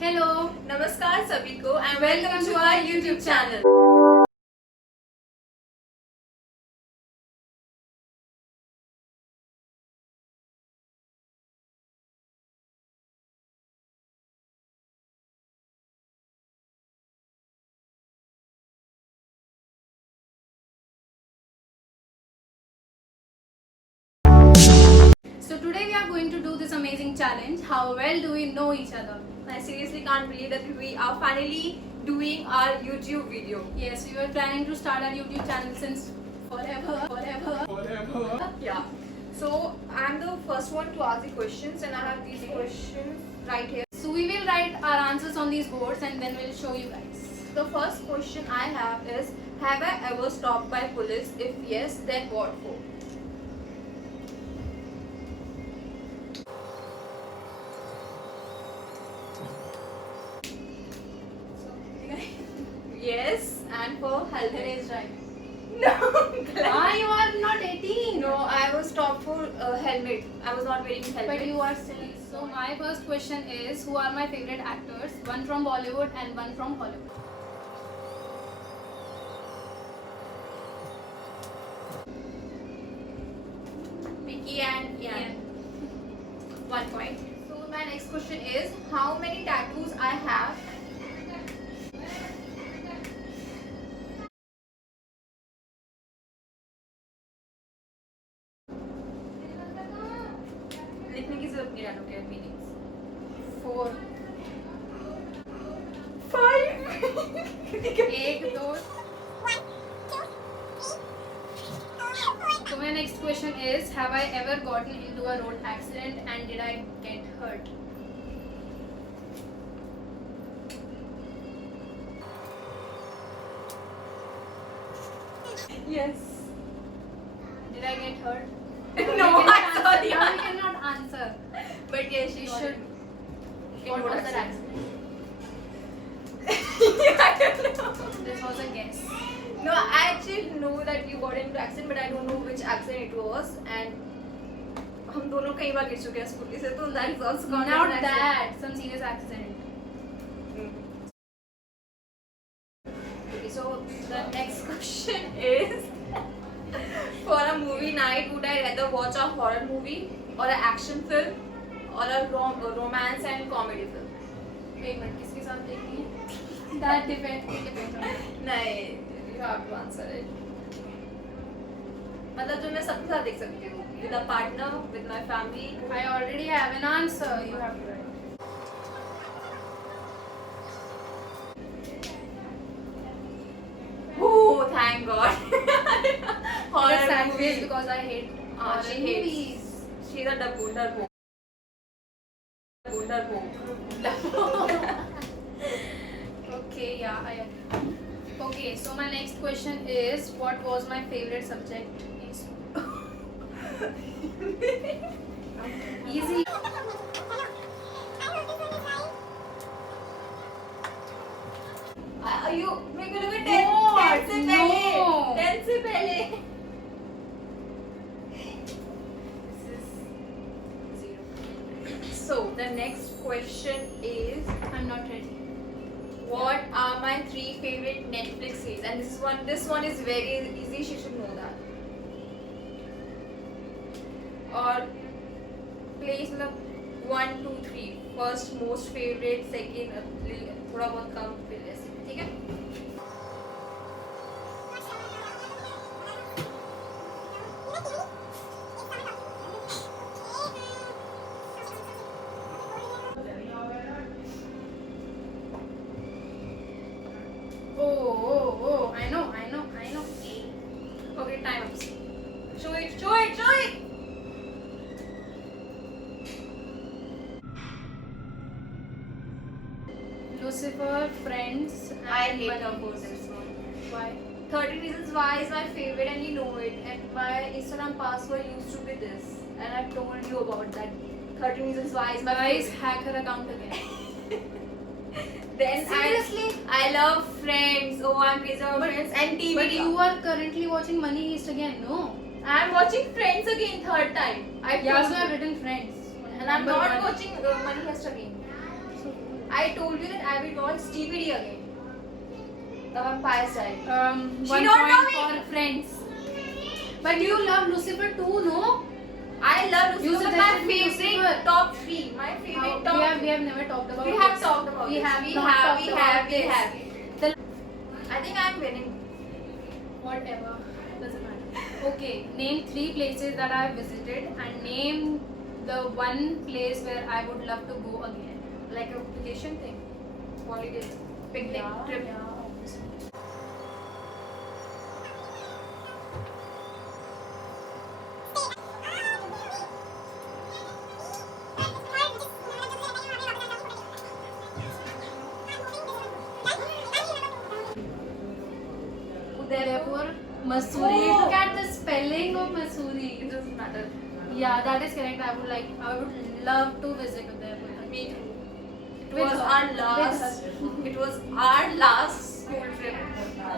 Hello, नमस्कार सभी को and welcome to our YouTube channel. So today we are going to do this amazing challenge. How well do we know each other? I seriously can't believe that we are finally doing our YouTube video. Yes, we were planning to start our YouTube channel since forever. Yeah. So I'm the first one to ask the questions and I have these questions right here. So we will write our answers on these boards and then we'll show you guys. The first question I have is, have I ever stopped by police? If yes, then what for? Yes, and for That helmet. is right. No. You are not 18. No, I was stopped for helmet. I was not wearing helmet. But you are still. So my first question is, who are my favorite actors? One from Bollywood and one from Hollywood. Mickey and Ian. 1 point. So my next question is, how many tattoos I have? लिखने की जरूरत नहीं रहने के meanings. 4. 5. एक दो. So my next question is, have I ever gotten into a road accident and did I get hurt? Yes. Did I get hurt? No, We I cannot saw answer. the Now we answer. cannot answer. But yes, You you should. should. What was that accident? I don't know. This was a guess. No, I actually know that you got into accident, but I don't know which accident it was. And हम दोनों कई बार गिर चुके हैं scooty से, तो that is also counted Not as an that. Some serious accident. accident. Okay, so the next question is, for a movie night, would I rather watch a horror movie or an action film or a romance and comedy film? एक minute किसके साथ देखनी है? That depends on. नहीं, you have to answer it. मतलब जो मैं सबके साथ देख सकती हूँ, with a partner, with my family. I already have an answer. You have to write. Oh, thank God. Horror Horror sad face movie. because I hate horror She movies. hates. She's a dabunda. Okay, yeah, I agree. Okay, so my next question is, what was my favorite subject in school? Easy. You मेरे को लगा 10 What? से पहले. No. 10 से पहले. So the next question is, I'm not ready. what are my 3 favorite Netflix series? And this one is very easy. She should know that. और place मतलब 1, 2, 3. First most favorite, second थोड़ा बहुत कम, फिर ऐसे. ठीक है? Oh, I know. Okay, time up. Show it. Lucifer, Friends, and I hate Money her for Heist. this one. Why? 30 Reasons Why is my favorite and you know it. And my Instagram password used to be this. And I've told you about that. 30 Reasons Why is my Guys, favorite. hack her account again. Then Seriously? I love Friends. Oh, I'm crazy about But- Friends. And TV. But you are currently watching Money Heist again, no? I'm watching Friends again, 3rd time. I Yeah, told so you. I've written Friends. And I'm Number not one. watching Money Heist again. So I told you that I will watch DVD again. The Vampire's Diary. She One don't know point me. for Friends. But you love Lucifer too, no? I love You Lucifer, but my suggested me favorite Lucifer. top 3. My favorite top We have never talked about We this. have talked about We this. have We not have. talked We about have. We this. have. The I think I'm winning. whatever, doesn't matter. Okay, name 3 places that I have visited and name the one place where I would love to go again. Like a vacation thing. Holiday. Picnic. Trip. Yeah, obviously. Udaipur, Mussoorie. Oh. Look at the spelling of It Mussoorie. doesn't matter. Yeah, that is correct. I would love to visit Udaipur. Me too. It With was her. our With last. her. It was our last school trip.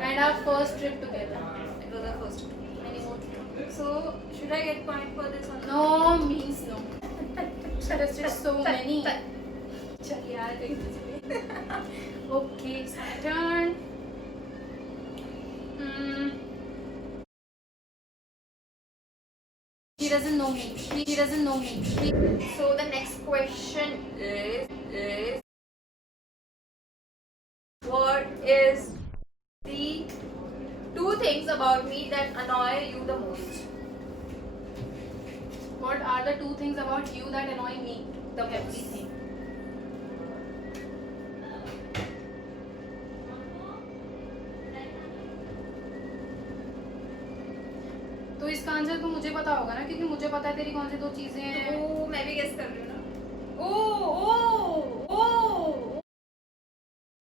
And our first trip together. It was our first. Any more? So should I get point for this one? No means no. There's just so many. Chal yaar, take this way. Okay, it's my turn. He doesn't know me. He doesn't know me. So the next question is what is the 2 things about me that annoy you the most? What are the 2 things about you that annoy me? The most. Everything. तो इसका answer तो मुझे पता होगा ना, क्योंकि मुझे पता है तेरी कौन सी 2 चीजें हैं. ओ मैं भी गेस कर रही हूँ ना.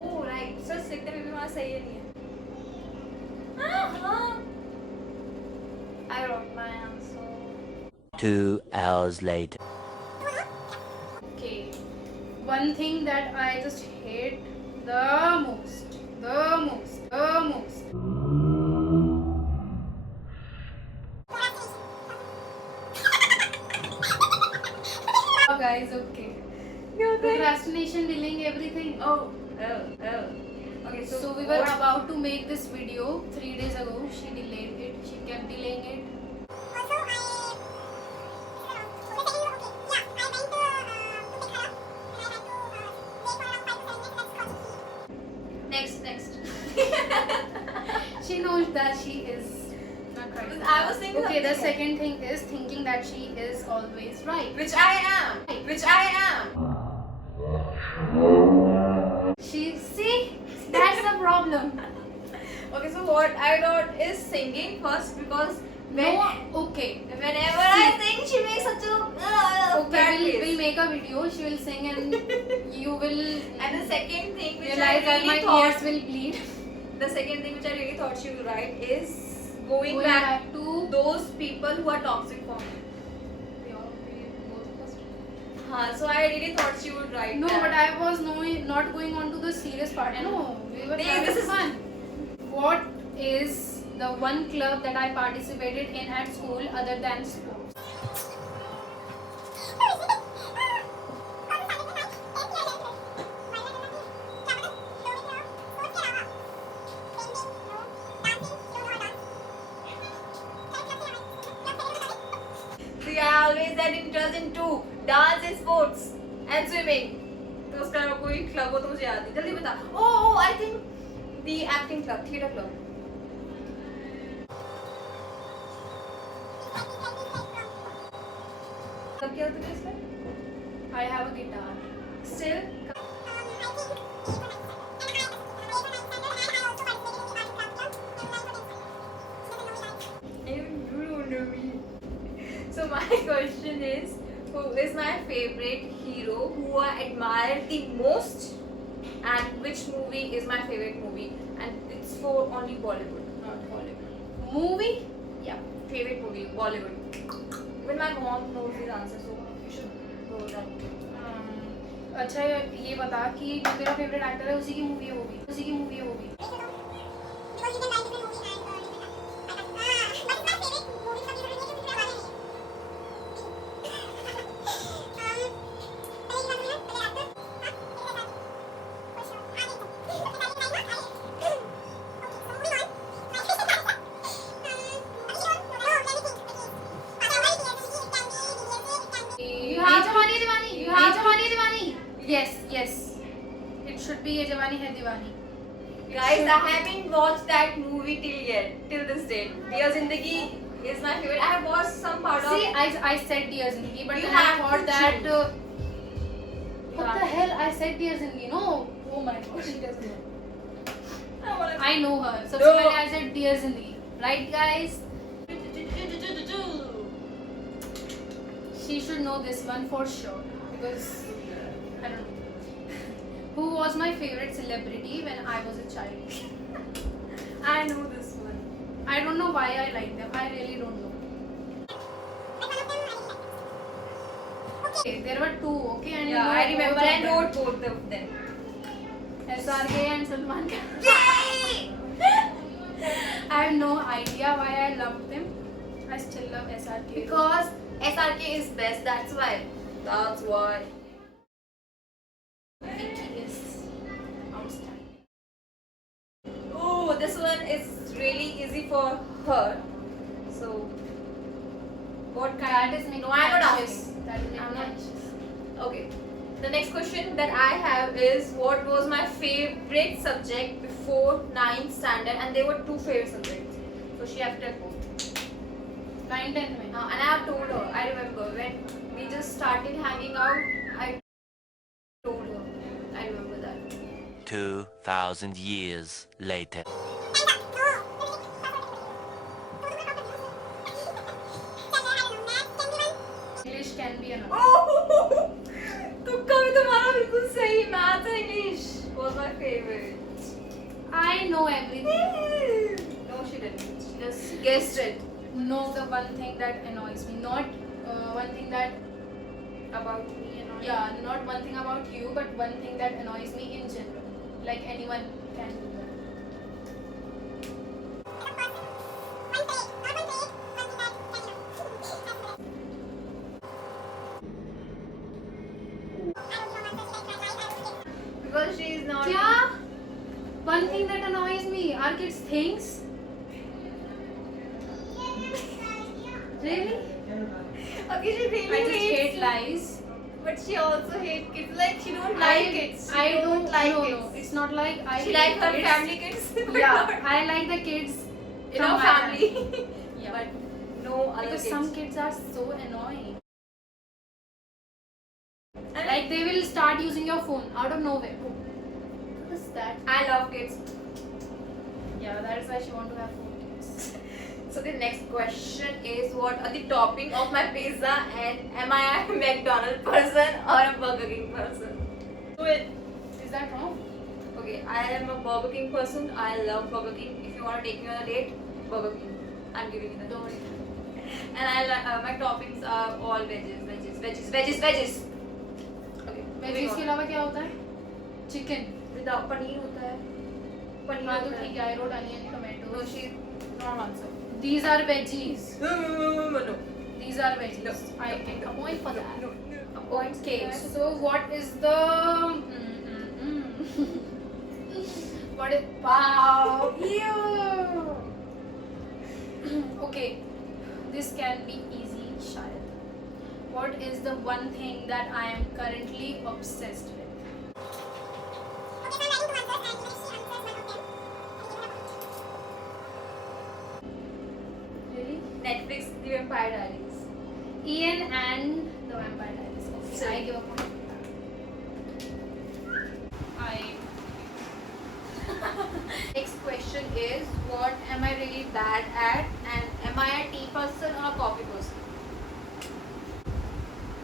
ओ राइट. सर लिखने में भी वहाँ सही है नहीं है. हाँ. I wrote my answer. 2 hours later. Okay. One thing that I just hate the most. Oh, guys, okay. Procrastination, delaying everything. Oh. Okay, So we were about to make this video 3 days ago. She delayed it. She kept delaying it. Next. She knows that she is not right. I was thinking Okay, the something. second thing is thinking that she is always right. Which I am. She, see, that's the problem. Okay, so what I wrote is singing first because No, okay. whenever I sing, she makes such a Okay, bad we'll face. make a video. She will sing and you will And the second thing which I realize that my really ears thought, will bleed. the second thing which I really thought she would write is going Going back back to those people who are toxic for me. So I really thought she would write No, that. but I was not going on to the serious part. No, we were having This is fun. What is the one club that I participated in at school other than sports? See, I always had interest in 2: dance, sports, and swimming. तो उसका कोई club हो तो मुझे याद नहीं. जल्दी बता. Oh, I think the acting club, theatre club. कब किया तुमने इसमें? I have a guitar. Still. Even you don't know me. So my question is, who is my favorite hero who I admire the most, and which movie is my favorite movie? And it's for only Bollywood, not Hollywood. Movie? Yeah, favorite movie Bollywood. Even my mom knows his answer, so you should go that way. अच्छा ये बता कि जो तेरा favourite actor है उसी की movie है वो भी. It should be Ye Jawani Hai Diwani. Guys, I haven't watched that movie till this date. Dear Zindagi is my favorite. I have watched some part of. See, I said Dear Zindagi, but You then I have thought to that. choose. What the hell? I said Dear Zindagi. No. Oh my god. She doesn't know. I know her. So No. I said Dear Zindagi. Right, guys? She should know this one for sure because I don't know. Who was my favorite celebrity when I was a child? I know this one. I don't know why I like them. I really don't know. Okay, there were two. Okay, and you Yeah, know I remember. both I of wrote them. both of them. SRK and Salman Khan. Yay! I have no idea why I loved them. I still love SRK Because SRK is best. That's why. That's why. Vicky is outstanding. Oh, this one is really easy for her. So, what That kind? is making No, me I'm not anxious. asking. That is making I'm me not- anxious. Okay. The next question that I have is what was my favorite subject before 9th standard, and there were two favorite subjects. So she have to tell both. 9, 10 में. And I have told her. I remember when we just started hanging out. I told her. I remember that. 2,000 years later. English can be another. Oh, तुक्का भी तुम्हारा बिल्कुल सही. Maths and English was my favorite. I know everything. No, she didn't. She just guessed it. No, the one thing that annoys me, not one thing that About me and all. yeah, not one thing about you, but one thing that annoys me in general. Like anyone can do that. Because she is not. क्या? One thing that annoys me. Are kids things? Really? Okay, she really I just hates hate lies. But she also hates kids. Like she don't like kids. She I don't like no, kids. no. It's not like I She hate like her kids. family kids. But Yeah, not I like the kids in from our my family. Yeah. But no other Because kids. some kids are so annoying. I Like they will start using your phone out of nowhere. What is that? I love kids. Yeah, that is why she want to have 4 kids. So the next question is what are the topping of my pizza, and am I a McDonald's person or a Burger King person? Do it. Is that wrong? Okay, I am a Burger King person. I love Burger King. If you want to take me on a date, Burger King. I'm giving you the door. And my toppings are all veggies. Okay. Veggies के अलावा क्या होता है? Chicken. Without paneer होता है. पनीर हाँ तो होता है. ठीक है. I wrote onion, tomato. No, she not answer. These are veggies. No. These are veggies. I get a point for that. No. A point. Okay, so what is the what is wow ew. Okay, this can be easy, Shayad. What is the one thing that I am currently obsessed with? Really? Netflix, The Vampire Diaries. Ian and the Vampire Diaries. Okay, So- I give up on that. Next question is what am I really bad at, and am I a tea person or a coffee person?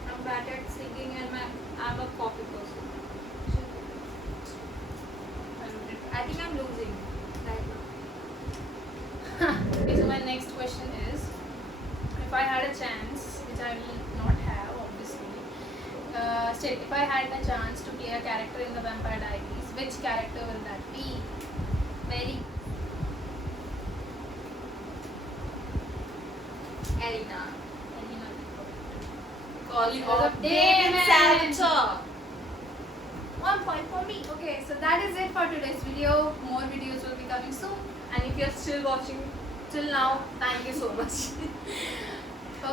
I'm bad at singing and I'm a coffee person. I think I'm losing right now. Okay, so my next question is, if I had a chance, which I will not have obviously, still if I had a chance to play a character in the Vampire Diaries, which character will that be? Very Elena. Elena. Call you of of David Damon. Salvatore. 1 point for me. Okay, so that is it for today's video. More videos will be coming soon. And if you're still watching till now, thank you so much.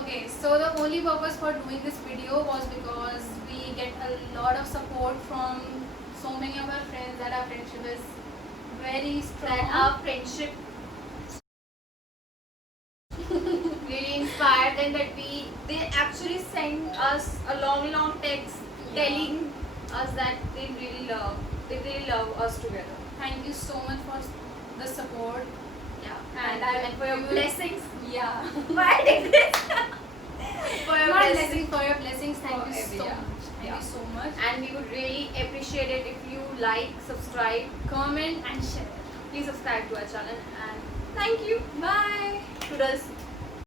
Okay, so the only purpose for doing this video was because we get a lot of support from so many of our friends that our friendship is very strong. That our friendship really inspired them, that they actually sent us a long text telling us that they really love us together. Thank you so much for the support. Yeah, And and for your blessings. Yeah. Why did this? For your Not blessings. blessing, for your blessings. Thank For you every- so yeah. much. Thank Yeah. you so much. And we would really appreciate it if you like, subscribe, Comment and share. please subscribe to our channel, and thank you. Bye. Toodles.